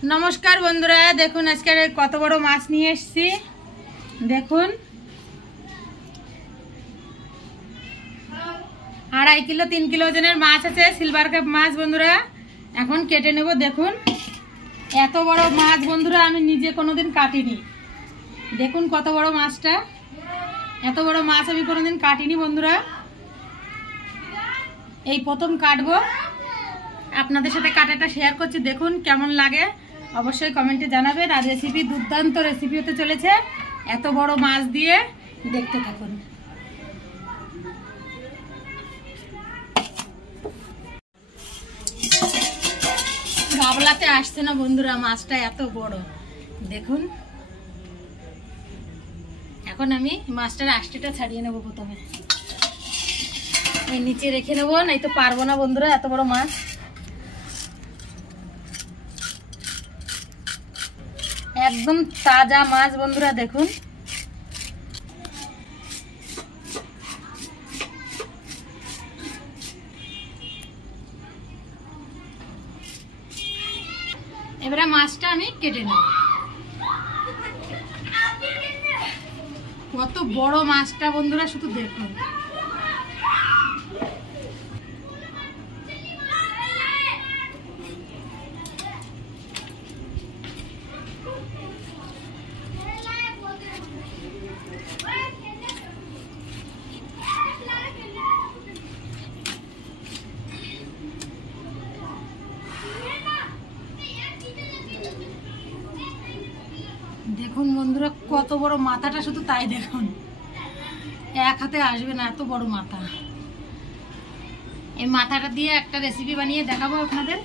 नमस्कार बंधुरा देखुन आज के कत बड़ माछ निये एसेछि देखुन 2.5 किलो 3 किलो ओजनेर माछ आछे सिलभार काप माछ बंधुरा एखन केटे नेब। देखुन एत बड़ माछ बंधुरा आमि निजे कोनोदिन काटिनी। देखुन कत बड़ माछटा, एत बड़ माछ आमि कोनोदिन काटिनी बंधुरा, এই প্রথম কাটবো। আপনাদের সাথে কাটাটা শেয়ার করছি, দেখুন কেমন লাগে অবশ্যই কমেন্টে জানাবেন। আর রেসিপি দুর্দান্ত রেসিপি হতে চলেছে, এত বড় মাছ দিয়ে দেখতে থাকুন। গাবলাতে আসছে না বন্ধুরা, মাছটা এত বড় দেখুন। এখন আমি মাছটার আঁশটা ছাড়িয়ে নেব। প্রথমে এই নিচে রেখে নেবো, নাই তো পারবো না বন্ধুরা এত বড় মাছ। একদম তাজা মাছ বন্ধুরা দেখুন। এবারে মাছটা আমি কেটে নেব। কত বড় মাছটা বন্ধুরা শুধু দেখুন। দেখুন বন্ধুরা কত বড় মাথাটা, শুধু তাই দেখুন, এক হাতে আসবে না এত বড় মাথা। এই মাথাটা দিয়ে একটা রেসিপি বানিয়ে দেখাবো আপনাদের।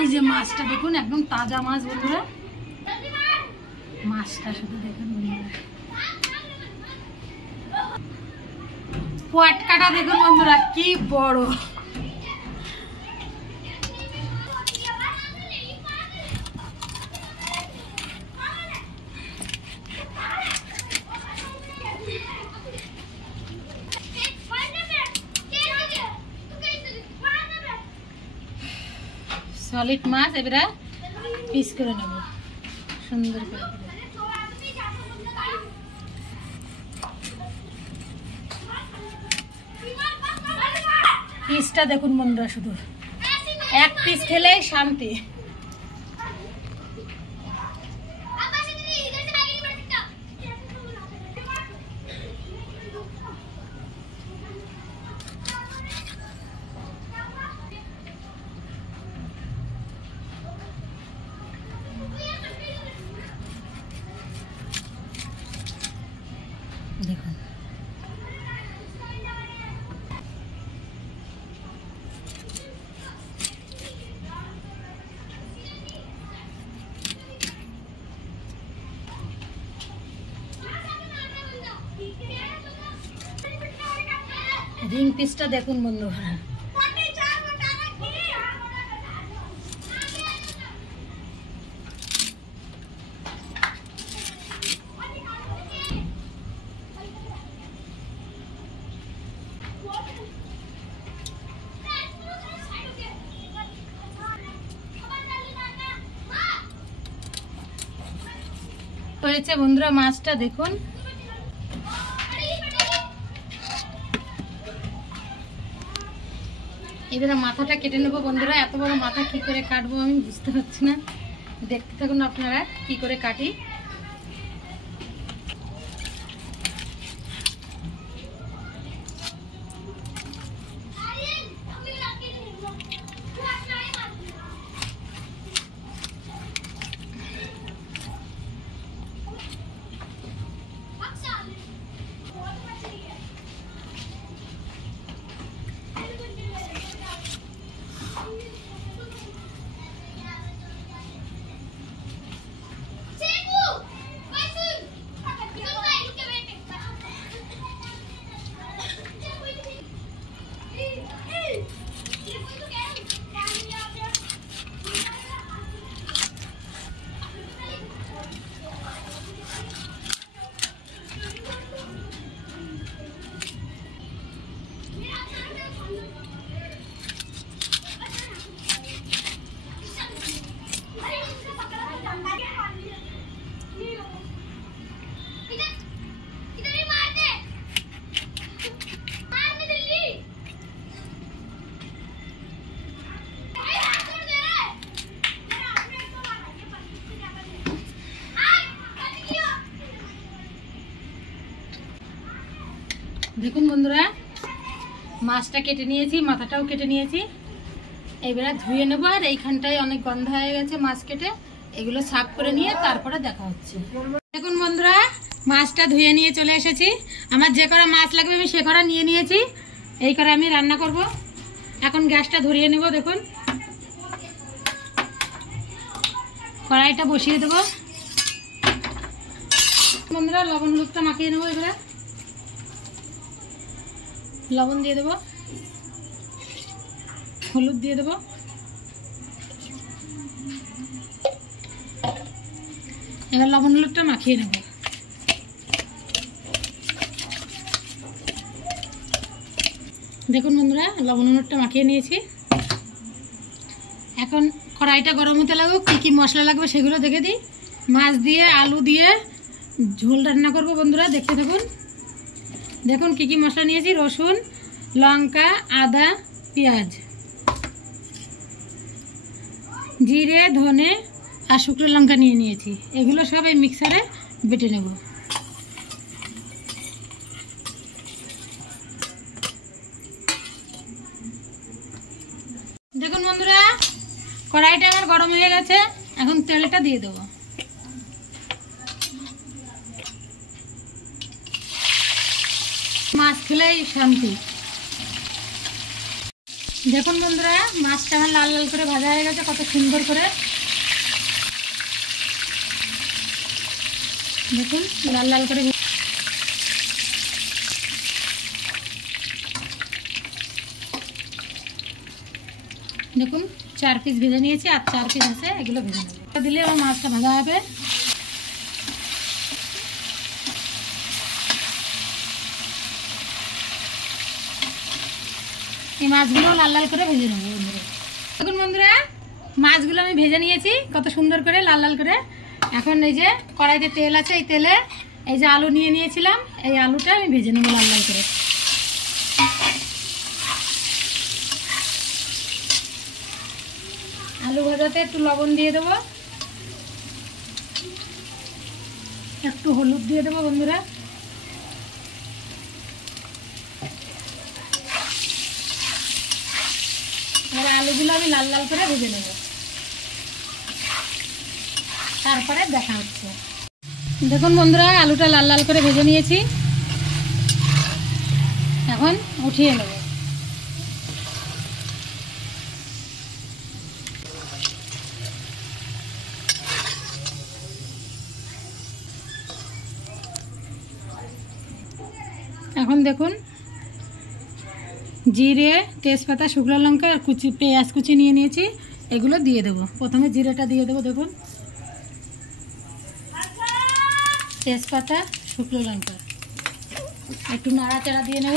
এই যে মাছটা দেখুন, একদম তাজা মাছ বন্ধুরা, মাছটা শুধু দেখুন বন্ধুরা। পটকাটা দেখুন বন্ধুরা কি বড়। সলিড মাছ এবারে পিস করে নেব সুন্দর করে। পিসটা দেখুন বন্ধুরা, শুধু এক পিস খেলেই শান্তি। দেখুন রিং পিসটা দেখুন বন্ধুরা, হয়েছে বন্ধুরা মাছটা দেখুন। এবারে মাথাটা কেটে নেবো বন্ধুরা। এত বড় মাথা কি করে কাটবো আমি বুঝতে পারছি না, দেখতে থাকুন আপনারা কি করে কাটি। দেখুন বন্ধুরা, মাছটা কেটে নিয়েছি, মাথাটাও কেটে নিয়েছি। এবারে ধুয়ে নেবো। আর এইখানটায় অনেক গন্ধ হয়ে গেছে মাছ কেটে, এগুলো সাফ করে নিয়ে তারপরে দেখা হচ্ছে। দেখুন বন্ধুরা, মাছটা ধুয়ে নিয়ে চলে এসেছি। আমার যে করা মাছ লাগবে আমি সে করা নিয়ে নিয়েছি। এই করে আমি রান্না করব। এখন গ্যাসটা ধরিয়ে নেব। দেখুন, কড়াইটা বসিয়ে দেবো। বন্ধুরা, লবণ হলুদটা মাখিয়ে নেবো। এবারে লবণ দিয়ে দেবো, হলুদ দিয়ে দেবো, এবার লবণ হলুদটা মাখিয়ে নেব। দেখুন বন্ধুরা, লবণ হলুদটা মাখিয়ে নিয়েছি। এখন কড়াইটা গরম হতে লাগুক। কী কী মশলা লাগবে সেগুলো দেখে দিই। মাছ দিয়ে আলু দিয়ে ঝোল রান্না করব বন্ধুরা, দেখতে থাকুন। দেখুন কী কী মশলা নিয়েছি: রসুন, লঙ্কা, আদা, পেঁয়াজ, জিরে, ধনে আর শুকনো লঙ্কা নিয়ে নিয়েছি। এগুলো সব এই মিক্সারে বেটে নেব। দেখুন বন্ধুরা, কড়াইটা আমার গরম হয়ে গেছে। এখন তেলটা দিয়ে দেবো। মাছ খেলেই শান্তি। দেখুন বন্ধুরা, মাছটা আমার লাল লাল করে ভাজা হয়ে গেছে, কত সুন্দর করে। দেখুন লাল লাল করে। দেখুন 4 পিস ভেজে নিয়েছি, আর 4 পিস আছে, এগুলো ভেজে নেব। দিলে আমার মাছটা ভাজা হবে। এই মাছগুলো লাল লাল করে ভেজে নেব বন্ধুরা। দেখুন বন্ধুরা, মাছগুলো আমি ভেজে নিয়েছি কত সুন্দর করে লাল লাল করে। এখন এই যে কড়াইতে তেল আছে, এই তেলে এই যে আলু নিয়ে নিয়েছিলাম, এই আলুটা আমি ভেজে নেব লাল লাল করে। আলু ভাজাতে একটু লবণ দিয়ে দেবো, একটু হলুদ দিয়ে দেবো বন্ধুরা। আর আলুগুলো আমি লাল লাল করে ভেজে নেব, তারপরে দেখা হচ্ছে। দেখুন বন্ধুরা, আলুটা লাল লাল করে ভেজে নিয়েছি। এখন উঠিয়ে নেব। এখন দেখুন, জিরে, তেজপাতা, শুকনো লঙ্কা আর পেঁয়াজ কুচি নিয়ে নিয়েছি, এগুলো দিয়ে দেবো। প্রথমে জিরেটা দিয়ে দেবো। দেখুন, তেজপাতা, শুকনো লঙ্কা একটু নাড়াচাড়া দিয়ে নেব।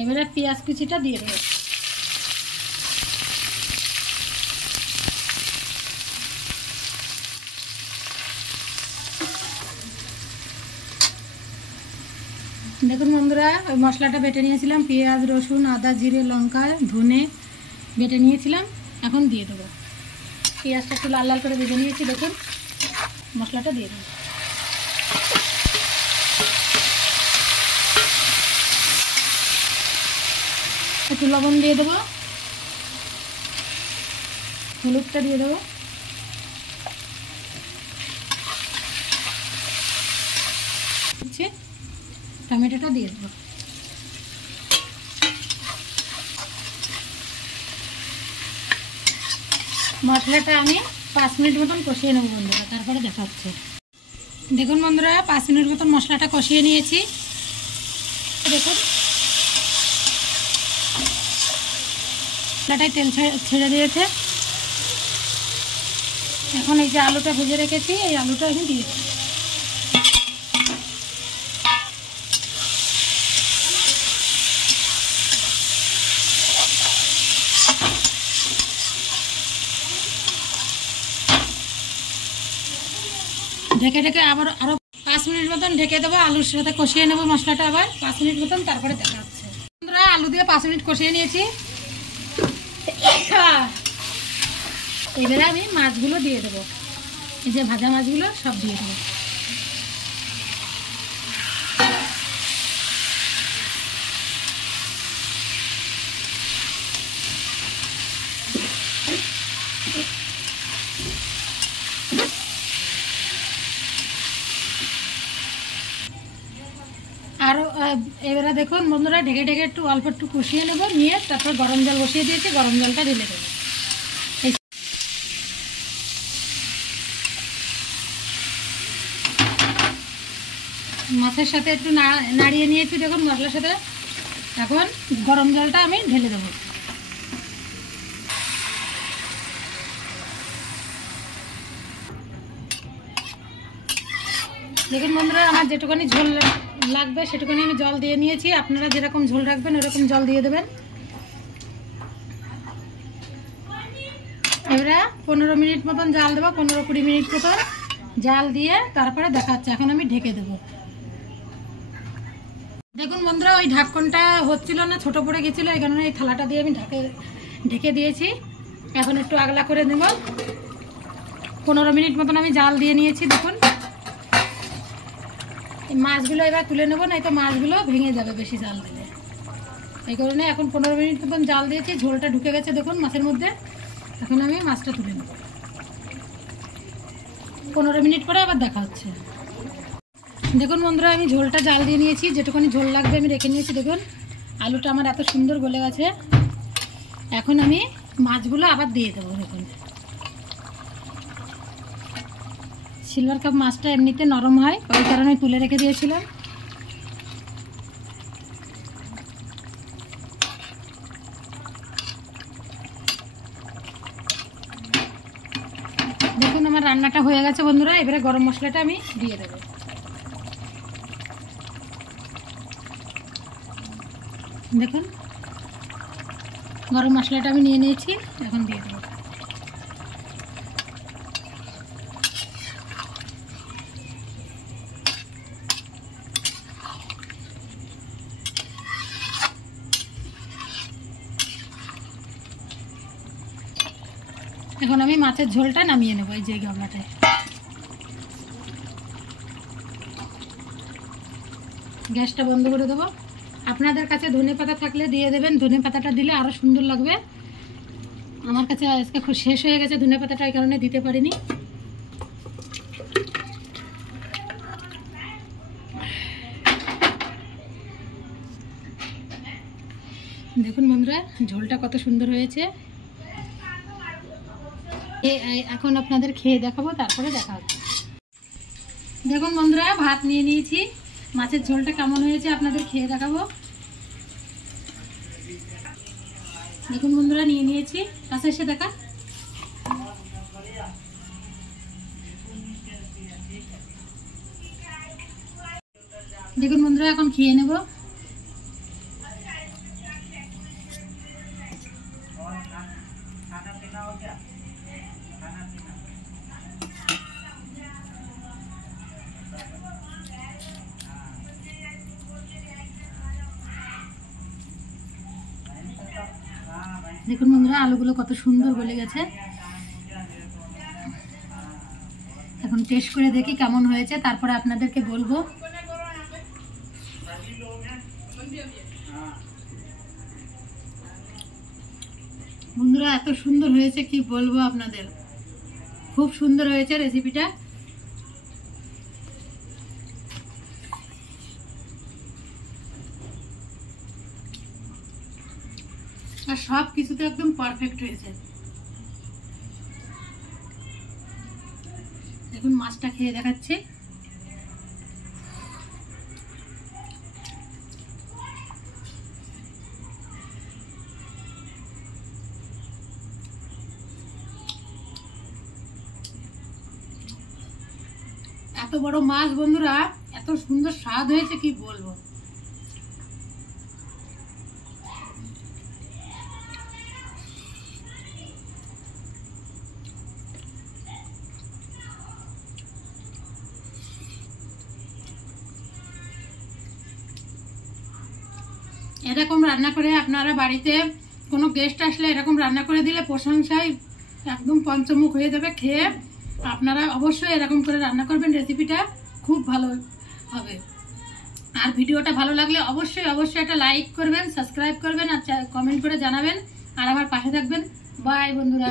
এবারে পেঁয়াজ কুচিটা দিয়ে দেবো। দেখুন বন্ধুরা, ওই মশলাটা বেটে নিয়েছিলাম, পেঁয়াজ, রসুন, আদা, জিরে, লঙ্কা, ধনে বেটে নিয়েছিলাম, এখন দিয়ে দেবো। পেঁয়াজটা একটু লাল লাল করে ভেজে নিয়েছি। দেখুন, মশলাটা দিয়ে দেবো। একটু লবণ দিয়ে দেবো, হলুদটা দিয়ে দেবো, টমেটোটা দিয়ে দেবো। মশলাটা আমি 5 মিনিট মতন কষিয়ে নেবো বন্ধুরা, তারপরে দেখা হচ্ছে। দেখুন বন্ধুরা, 5 মিনিট মতন মশলাটা কষিয়ে নিয়েছি। দেখুন মশলাটাই তেল ছেড়ে দিয়েছে। এখন এই যে আলুটা ভেজে রেখেছি, এই আলুটা আমি দিয়ে দেবো। ঢেকে ঢেকে আরো 5 মিনিট মতন ঢেকে দেবো। আলুর সাথে কষিয়ে নেবো মশলাটা আবার 5 মিনিট মতন, তারপরে দেখা হচ্ছে। বন্ধুরা, আলু দিয়ে 5 মিনিট কষিয়ে নিয়েছি। এবারে আমি মাছগুলো দিয়ে দেবো, এই যে ভাজা মাছগুলো সব দিয়ে দেবো। আরও এবারে দেখুন বন্ধুরা, ঢেকে ঢেকে একটু অল্প একটু কষিয়ে নেবো, নিয়ে তারপর গরম জল বসিয়ে দিয়েছি, গরম জলটা ঢেলে দেবো। মাছের সাথে একটু নাড়িয়ে নিয়েছি দেখুন মশলার সাথে। এখন গরম জলটা আমি ঢেলে দেবো। দেখুন বন্ধুরা, আমার যেটুকুনি ঝোল লাগবে সেটুকুনি আমি জল দিয়ে নিয়েছি। আপনারা যেরকম ঝোল রাখবেন ওরকম জল দিয়ে দেবেন। এবারে 15 মিনিট মতন জাল দেবো, 15-20 মিনিট মতন জাল দিয়ে তারপরে দেখাচ্ছে। এখন আমি ঢেকে দেবো। দেখুন বন্ধুরা, ওই ঢাকনটা হচ্ছিল না, ছোট পড়ে গেছিলো, এই কারণে এই থালাটা দিয়ে আমি ঢেকে দিয়েছি। এখন একটু আগলা করে দেব। 15 মিনিট মতন আমি জাল দিয়ে নিয়েছি। দেখুন এই মাছগুলো এবার তুলে নেবো, নাই তো মাছগুলো ভেঙে যাবে বেশি জাল দিলে। এই কারণে এখন 15 মিনিট মতন জাল দিয়েছি, ঝোলটা ঢুকে গেছে দেখুন মাছের মধ্যে। এখন আমি মাছটা তুলে নেব। 15 মিনিট পরে আবার দেখা হচ্ছে। দেখুন বন্ধুরা, আমি ঝোলটা জাল দিয়ে নিয়েছি, যেটুকুনি ঝোল লাগবে আমি রেখে নিয়েছি। দেখুন আলুটা আমার এত সুন্দর গলে গেছে। এখন আমি মাছগুলো আবার দিয়ে দেবো। দেখুন সিলভার কাপ মাছটা এমনিতে নরম হয়, ওই কারণে তুলে রেখে দিয়েছিলাম। দেখুন আমার রান্নাটা হয়ে গেছে বন্ধুরা। এবারে গরম মশলাটা আমি দিয়ে দেবো। দেখুন গরম মশলাটা আমি নিয়ে নিয়েছি, এখন দিয়ে দেবো। এখন আমি মাছের ঝোলটা নামিয়ে নেবো এই যে গামলাটায়। গ্যাসটা বন্ধ করে দেবো। আপনাদের কাছে ধনেপাতা থাকলে দিয়ে দেবেন, ধনেপাতাটা দিলে আরও সুন্দর লাগবে। আমার কাছে আজকে খুব শেষ হয়ে গেছে ধনেপাতাটা, এই কারণে দিতে পারিনি। দেখুন বন্ধুরা ঝোলটা কত সুন্দর হয়েছে। এখন আপনাদের খেয়ে দেখাবো, তারপরে দেখা হচ্ছে। দেখুন বন্ধুরা, ভাত নিয়ে নিয়েছি, মাছের ঝোলটা কেমন হয়েছে আপনাদের খেয়ে দেখাবো। দেখুন বন্ধুরা নিয়ে নিয়েছি, কাছে এসে দেখা। দেখুন বন্ধুরা এখন খেয়ে নেব। দেখুন বন্ধুরা আলুগুলো কত সুন্দর গলে গেছে। এখন টেস্ট করে দেখি কেমন হয়েছে, তারপরে আপনাদেরকে বলবো। বন্ধুরা এত সুন্দর হয়েছে কি বলবো আপনাদের, খুব সুন্দর হয়েছে রেসিপিটা। আর সব কিছুতে একদম পারফেক্ট হয়েছে। দেখুন মাছটা খেয়ে দেখাচ্ছি। এত বড় মাছ বন্ধুরা, এত সুন্দর স্বাদ হয়েছে কি বলবো। এরকম রান্না করে আপনারা বাড়িতে কোনো গেস্ট আসলে এরকম রান্না করে দিলে প্রশংসায় একদম পঞ্চমুখ হয়ে যাবে। খেয়ে আপনারা অবশ্যই এরকম করে রান্না করবেন, রেসিপিটা খুব ভালো হবে। আর ভিডিওটা ভালো লাগলে অবশ্যই অবশ্যই একটা লাইক করবেন, সাবস্ক্রাইব করবেন আর কমেন্ট করে জানাবেন আর আমার পাশে থাকবেন। বাই বন্ধুরা।